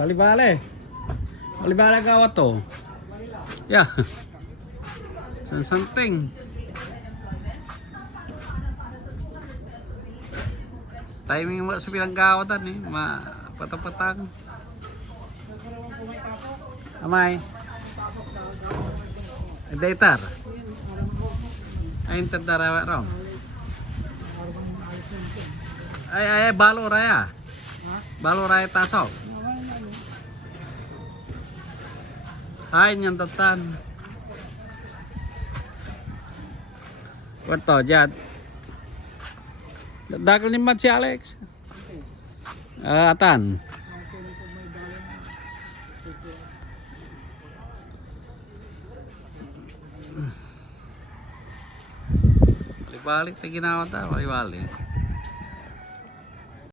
Bali-bali. Bali-bali gawat to. Ya. Sansanting. Timing mo sa bilang gawatan eh. Patang-patang. Amay. Daytar. Ay, tadara ron. Ay, balo raya. Balo raya tasok. Ay, nyan tatan. Wato, jad. Dagal ni mat si Alex. Atan. Balik-balik, tiginawa ta, balik-balik.